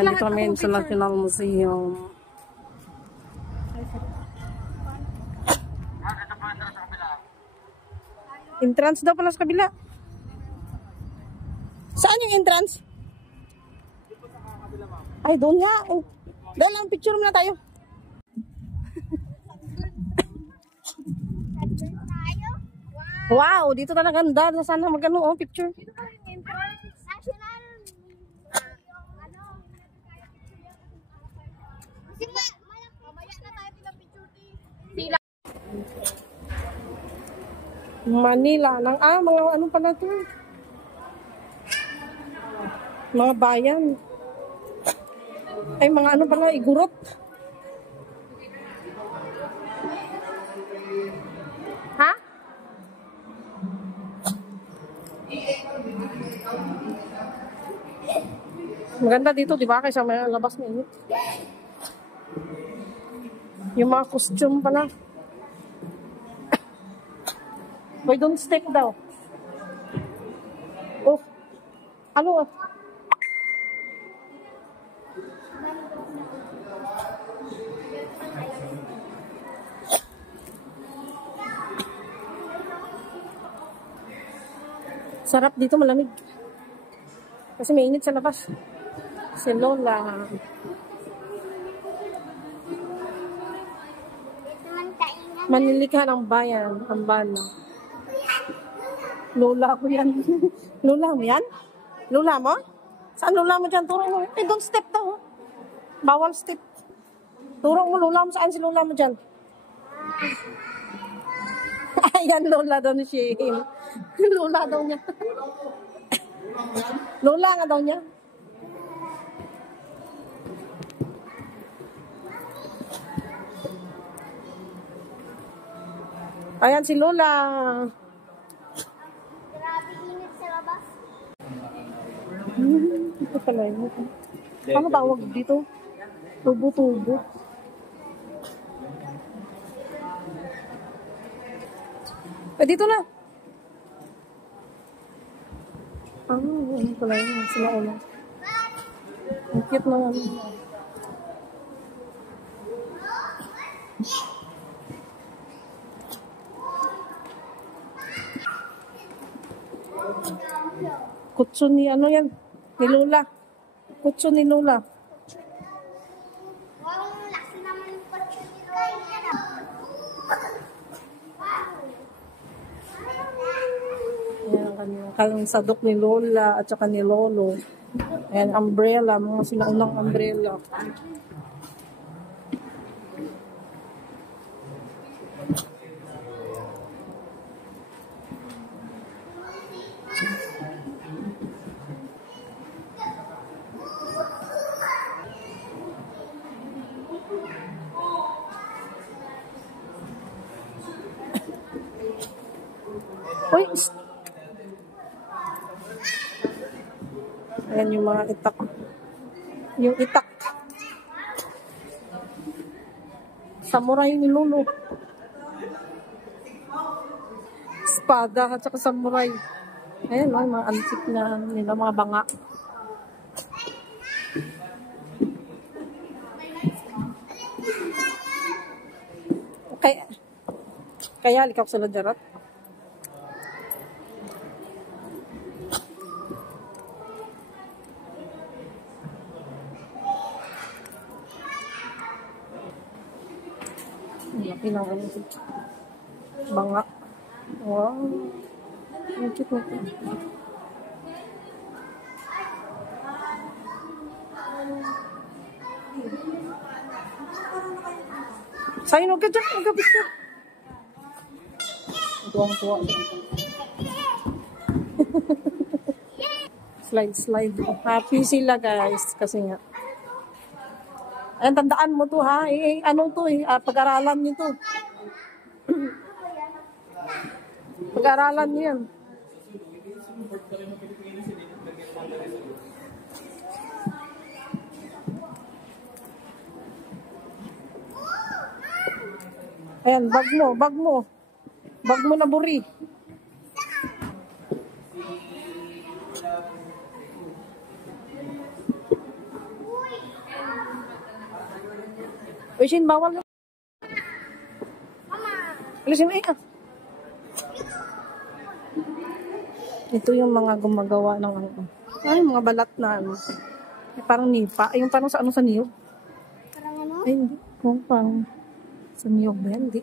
Nandito kami sa National Museum. Entrance daw pala sa kabila. Saan yung entrance? Ay, doon nga. Dahil lang, picture muna tayo. Wow, dito talaga ganda. Sana magano oh, picture. Manila lang. Mga ano pala ito? Mga bayan. Ay, mga ano pala, igurot. Ha? Maganda dito, di ba? Kaysa may labas na init. Yung mga costume pala. Boy, don't step daw. Oh. Ano? Sarap dito, malamig. Kasi may init sa labas. Si Lola. Manilikha ng bayan. Ang bala. Lola ko yan. Lola mo yan? Lola mo? Saan lola mo dyan? Turong mo. Eh, don't step daw. Bawal step. Turong mo, lola mo. Saan si lola mo dyan? Ayan, lola daw ni Shane. Lola daw niya. Lola nga daw niya. Ayan si Lola. Grabe init sa labas. Ito pala yun. Ano tawag dito? Tubo-tubo. Dito na. Ano pala yun? Sila ulo. Ang cute na yan. Kutso ni ano yan? Ni Lola. Kutso ni Lola. Wow, laki naman yung kotse ni Lola. Ayan ang kanyang sadok ni Lola at saka ni Lolo. Ayan, umbrella. Mga sinaunang umbrella. Uy! Ayan yung mga itak. Yung itak. Samurai ni Lolo. Espada at saka samurai. Ayan mga antik na nila, mga banga. Kaya likap sa lajarat. Laki na ano ito. Banga. Wow. Ang cute na ito. Sa'yo no ka dyan. Magkabit ka. Tuwang-tuwa. Slide. Happy sila guys. Kasi nga. Ayan, tandaan mo to ha. Ano to pag-aralan nyo to. Pag-aralan nyo yan. Ayan, bag mo. Bag mo na buri. Uy, Shin, bawal yun. Alisin mo eh. Ito yung mga gumagawa ng ano. Ay, mga balat na ano. Parang nipa. Yung parang sa ano sa niyog. Parang ano? Ay, hindi. Kung parang sa niyog ba yan? Hindi.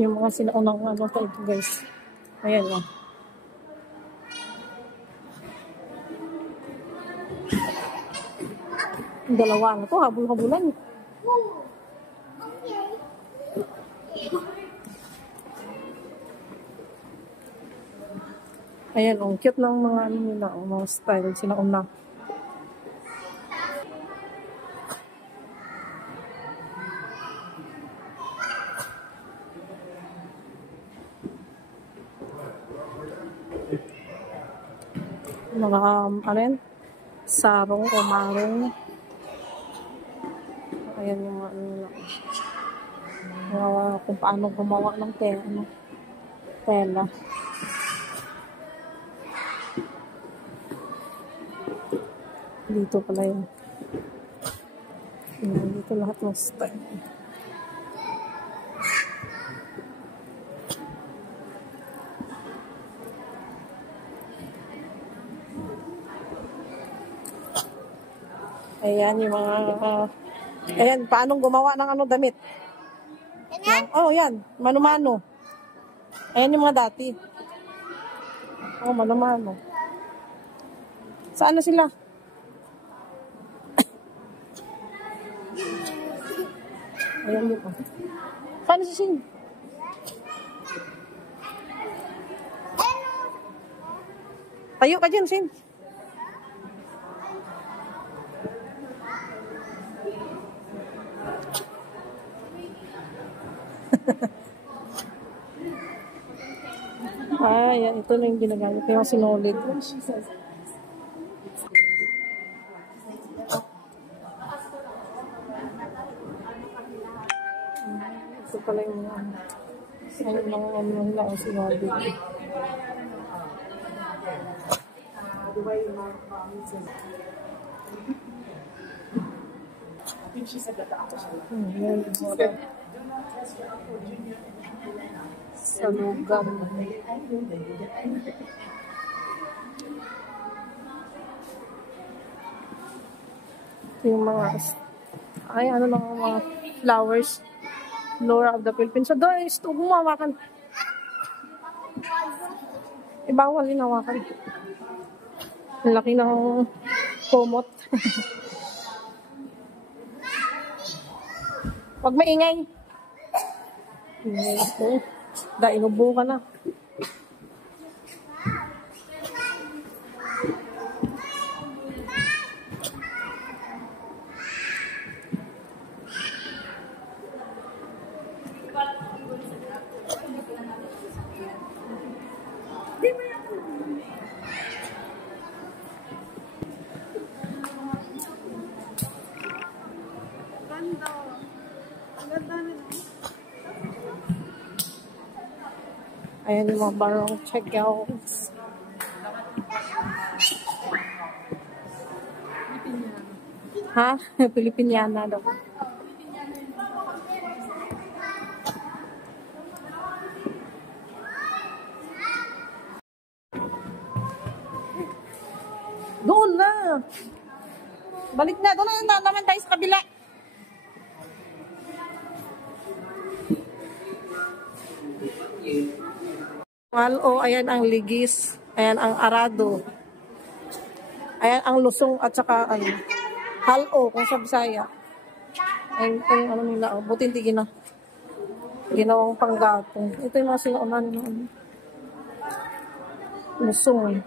Yung mga sinaunang ano sa ito, guys. Ayan, oh. Yung dalawa na to, habol-habulan. Ayan, oh. Cute ng mga ano nila, oh, mga style. Sinauna. Mga, ano yan? Sarong o marong. Ayan yung ano nila. Kung paano gumawa ng tela. Dito pala yun. Dito lahat ng style. Ayan yung mga ayan, paano gumawa ng ano damit? Oh, yan. Mano-mano. Ayan yung mga dati. Oh, mano-mano. Saan na sila? Ayan yun. Saan si Shin? Tayo ka dyan, Shin. Ayan, ito na yung ginagamit. Yung sinulid. Ito pala yung mga ayun lang ang sinulid. Salugan. Yung mga ay ano lang mga flowers, flora of the Philippines. So doon is humawakan. Ibawal yung hawakan. Ang laki ng kumot. Huwag maingay. Dahil inubo ka na. Ayan yung mga barong checkouts. Ha? Pilipiniana daw. Doon na. Balik na. Doon na naman tayo sa kabila. Halo, ayan ang ligis. Ayan ang arado. Ayan ang lusong at saka ano. Halo, kung sa Bisaya. Ayan yung ano nila. Oh, buti hindi ginawang panggatong. Ito yung mga sinaunan nila. Lusong.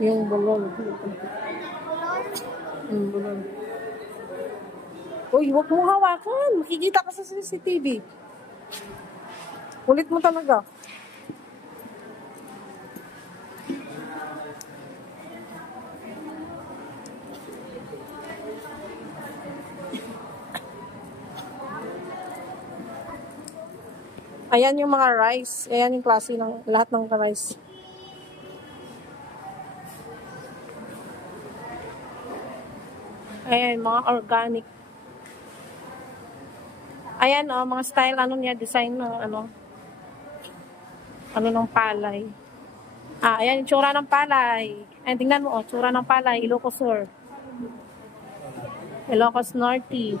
Yung bulol. Yung bulol. Uy, huwag mong hawakan. Makikita ka sa CCTV. Ulit mo talaga. Ayan yung mga rice. Ayan yung klase ng lahat ng rice. Ayan, mga organic. Ayan, oh, mga style, ano niya, design ng, ano ng palay. Ayan, yung tsura ng palay. Ayan, tingnan mo, oh, tsura ng palay, Ilocos Sur. Ilocos Norte.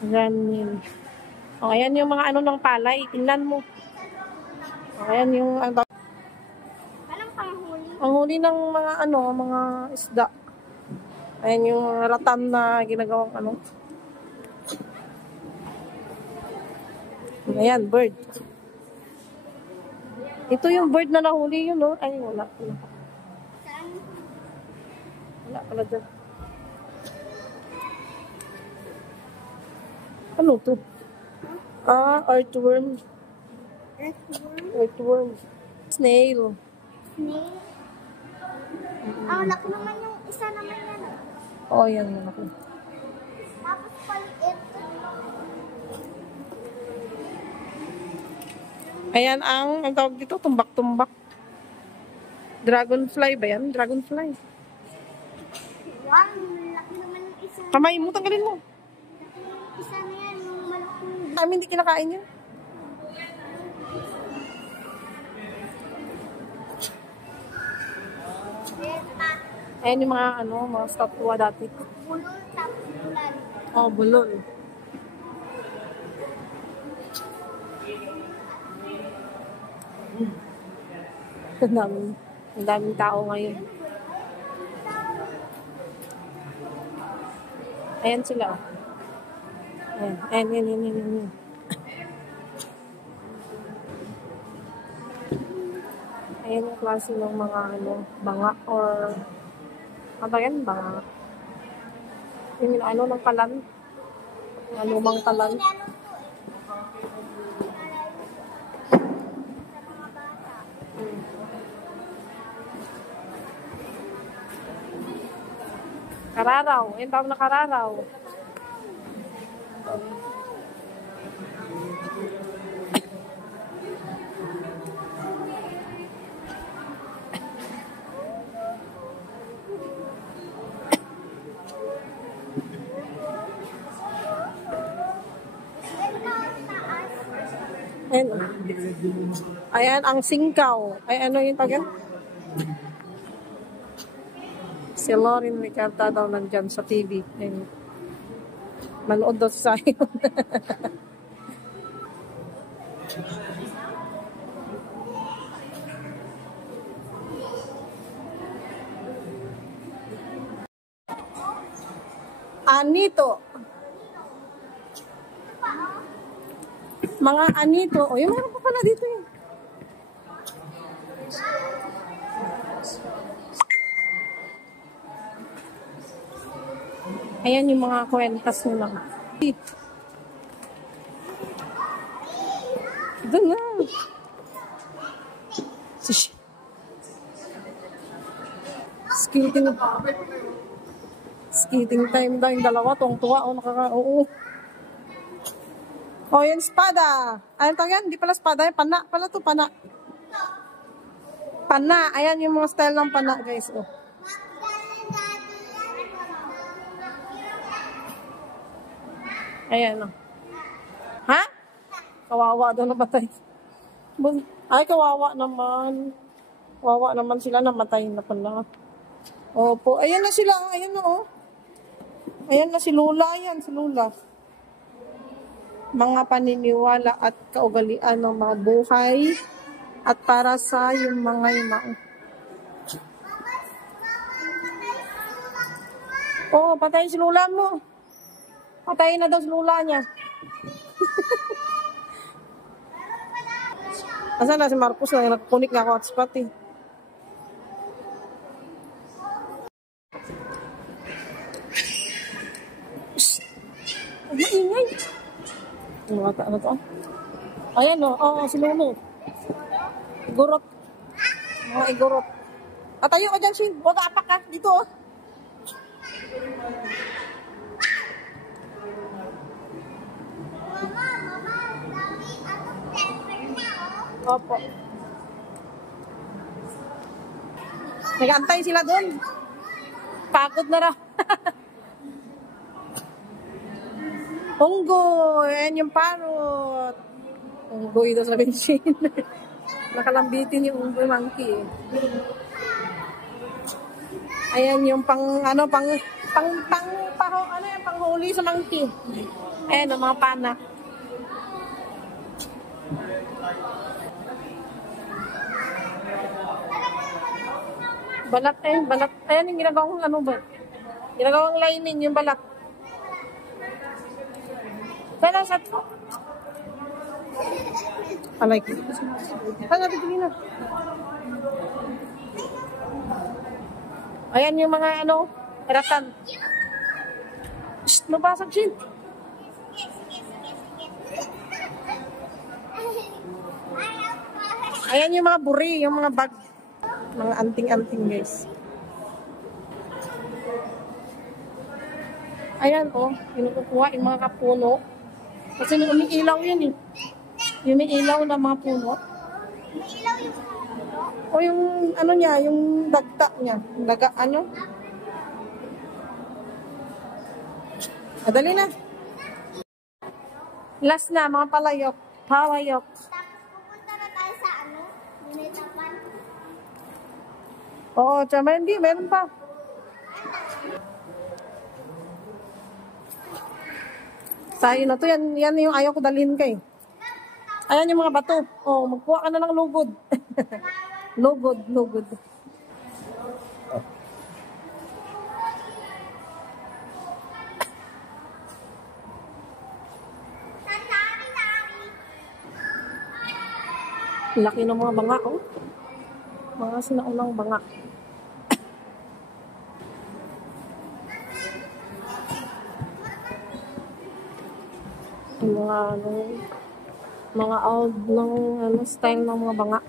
Ganyan. Oh, ayan yung mga ano ng palay, tingnan mo. Oh, ayan yung, Anong panghuli? ang huli ng mga, mga isda. Ayan yung ratam na ginagawang, Ayan, bird. Ito yung bird na nahuli yun, no? Ay, wala pala. Saan? Wala pala dyan. Ano to? Earthworm. Earthworm? Earthworm. Snail. Snail? Laki naman yung isa naman yan. Oh, yan naman ako. Tapos paliit. Ayan ang tawag dito, tumbak-tumbak. Dragonfly ba yan? Dragonfly. Wow, laki naman yung isa. Kamay mo, tanggalin mo. Isa na yan, yung malaking. Kami hindi kinakain yan. Ayan yung mga, mga statua dati. Bulol tapos bulan. Oh, bulol. Ang daming tao ngayon. Ayan sila. Ayan. Ayan yung klase ng mga banga or ano yan? Banga. Yung ng kalan. Yung lumang kalan. Kararaw. Yung tawag na kararaw. Ayan, ang singkaw. Ay, ano yung tawag yan? Si Lauren Ricarta daw nandyan sa TV. Ayun. Manood daw sa sayo. Anito. Mga anito. O, yung meron pa pala dito yun. Ayan yung mga kwentas nila. Doon na. Skating time daw yung dalawa. Tuwang-tuwa. Oo. O, yung espada. Ayan tawag yan? Hindi pala espada. Pana. Pala to, pana. Pana. Ayan yung mga style ng pana, guys. Oh. Ayan, oh. Ha? Kawawa daw namatay. Ay, kawawa naman. Kawawa naman sila, namatay na pala. Opo. Ayan na sila. Ayan na, oh. Ayan na si Lula. Ayan, si Lula. Mga paniniwala at kaugalian ng mga buhay at para sa yung mga yumao. Oo, patay si Lula mo. Patayin na daw si Lula niya. Asan na si Marcos na nagkunik na ako at spot eh. Maingay. Ano to? Ayan o. Oo, si Lulu. Igurot. Mga igurot. Tayo ka dyan, Shin. Huwag apak ka. Dito o. Opo. Nag-aantay sila doon. Pagod na raw. Unggoy. Ayan yung parrot. Unggoy daw sa bensin. Nakalambitin yung unggoy monkey. Ayan yung ano yan, panghuli sa monkey. Ayan ang mga pana. Balat. Ayan yung ginagawang ano ba? Ginagawang lining yung balat. Sana sa alay ko. Sana bigyan na. Ayan yung mga ano, ratan. Shh, nabasag siya. Ayan yung mga buri, yung mga bag. Mga anting-anting guys. Ayan oh, kinukuha yung mga kapuno. Kasi umiilaw yun eh. Yung may ilaw na mga puno. Ilaw yung puno. O yung ano niya, yung dagta niya. Daga ano? Madali na. Last na, mga palayok. Pawayok. Tapos pupunta na tayo sa ano? Binitapan. Oo, tsama hindi. Meron pa. Tayo na to. Yan yung ayaw ko dalhin kay. Ayan yung mga bato. Oh, magkuha ka na ng lugod. Lugod. Laki ng mga banga, oh. Mga sinaunang banga. Yung mga old ng style ng mga banga.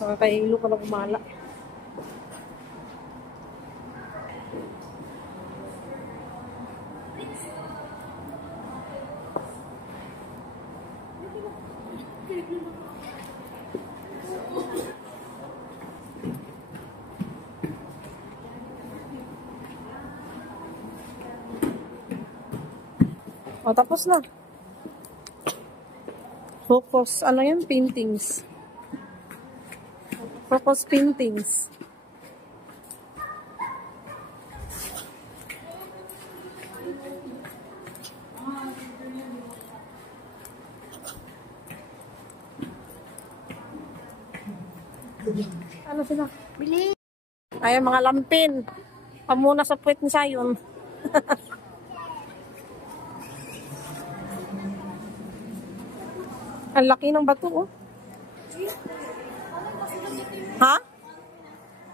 Nakakahilo ka na gumala. O, tapos na. Focus, ano yan? Paintings. Focus paintings. Ano sila? Bili. Ayan, mga lampin. Pamuna sa puwet ni Sayon. Ang laki ng bato, oh. Ha?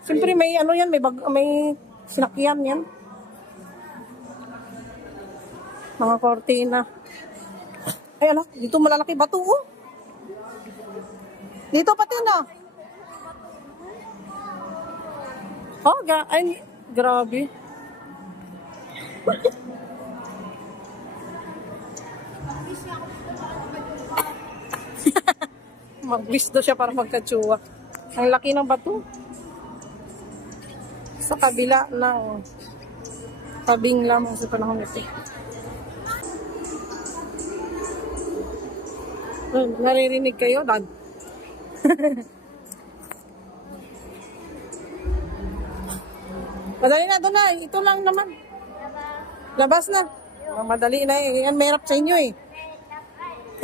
Siyempre may ano yan, may sinakyan yan. Mga kortina. Ay, ala, dito malalaki bato, oh. Dito pati na. Oh, ay, grabe. Mag-wish daw siya para magkatsuwa. Ang laki ng bato. Sa kabila ng tabing lamang sa panahon ito. Naririnig kayo, Dad? Madali na, doon na. Ito lang naman. Labas na. Madali na eh. Yan, mahirap sa inyo eh.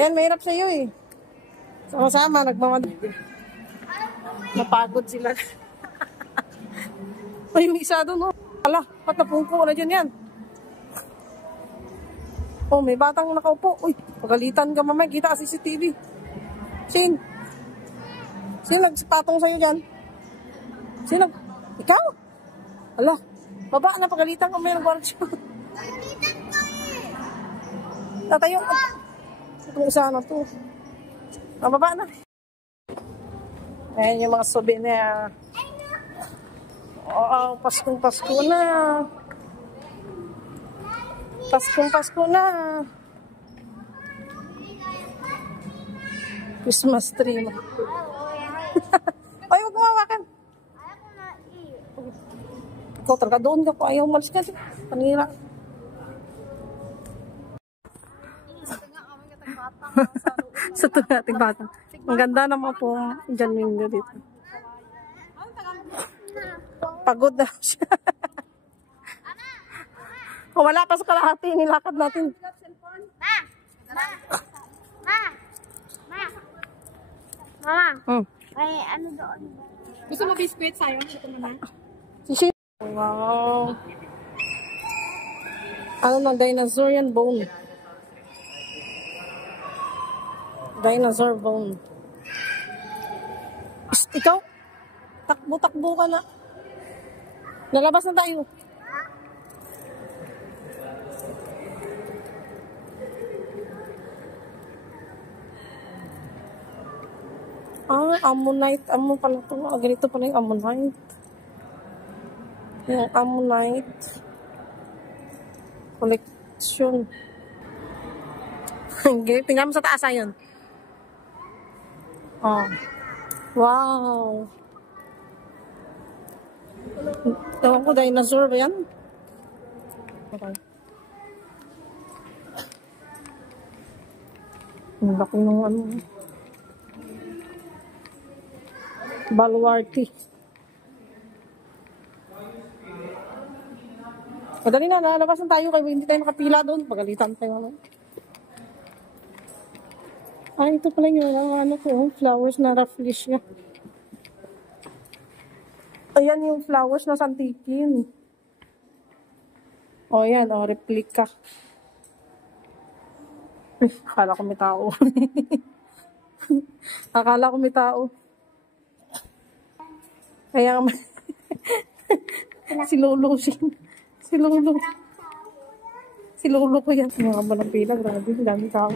Yan, mahirap sa iyo eh. Sama-sama, napagod sila. Ay, may isa doon, oh. Ala, ba't napungko na dyan yan? Oh, may batang nakaupo. Uy, pagalitan ka mamay, kita ka CCTV. Sino nagpatong sa'yo dyan? Sino? Ikaw? Ala, baba na, pagalitan ka may nag-watch. Tatayo. Itong isa na to. Mababa na. Ayan yung mga souvenir. Oo, Paskong Pasko na. Paskong Pasko na. Christmas tree. Ay, huwag mawakan. Ayaw ko na Ikaw talaga doon ka po. Ayaw malis ka. Panira. Sa ito nating bata. Ang ganda naman po dyan yung dito. Pagod na siya. Oh, wala pa sa kalahati. Nilakad natin. Ma! Ma! Ma! Ma! Mama! May ano doon? Gusto mo biscuit sa'yo? Ito mo na. Sisi. Wow. Ano na, dinosaur yan, bone. Dinosaur bone. Ikaw? Takbo-takbo ka na. Lalabas na tayo. Ammonite. Ammon pala ito. Ganito pala yung ammonite. Yung ammonite. Collection. Tingnan mo sa taas ayun. Oh. Wow. Tawag ko, dinosaur ba yan? Okay. Ang laki ng ano. Baluarte. Madali na, nalabas na tayo kaya hindi tayo nakapila doon. Pagalitan tayo. Ano. Ito pala yung ano ko, flowers na rafflesia. Ayan yung flowers na santikin. O yan, replika. Akala ko may tao. Akala ko may tao. Kaya si Lolo si Lolo. Si Lolo ko yan. Mga ba ng pila, grabe, dami tao.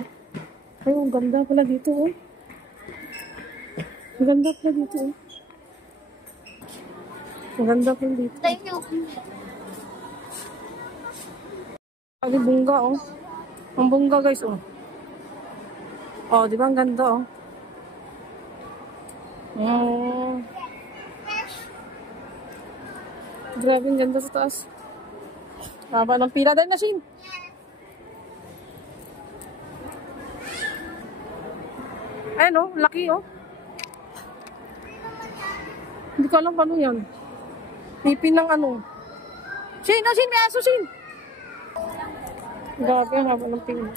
Ay, ang ganda pala dito, oh. Ang ganda pala dito, oh. Ang ganda pala dito. Thank you. Ay, bungga, oh. Ang bungga, guys, oh. Oh, di ba ang ganda, oh. Grabe, ang ganda sa taas. Haba ng pila dahil na, Shin. Ayan, oh. Laki, oh. Hindi ko alam paano yan. Pipin ng ano. Shin, oh, Shin. May aso, Shin. Grabe, ang haba ng pila.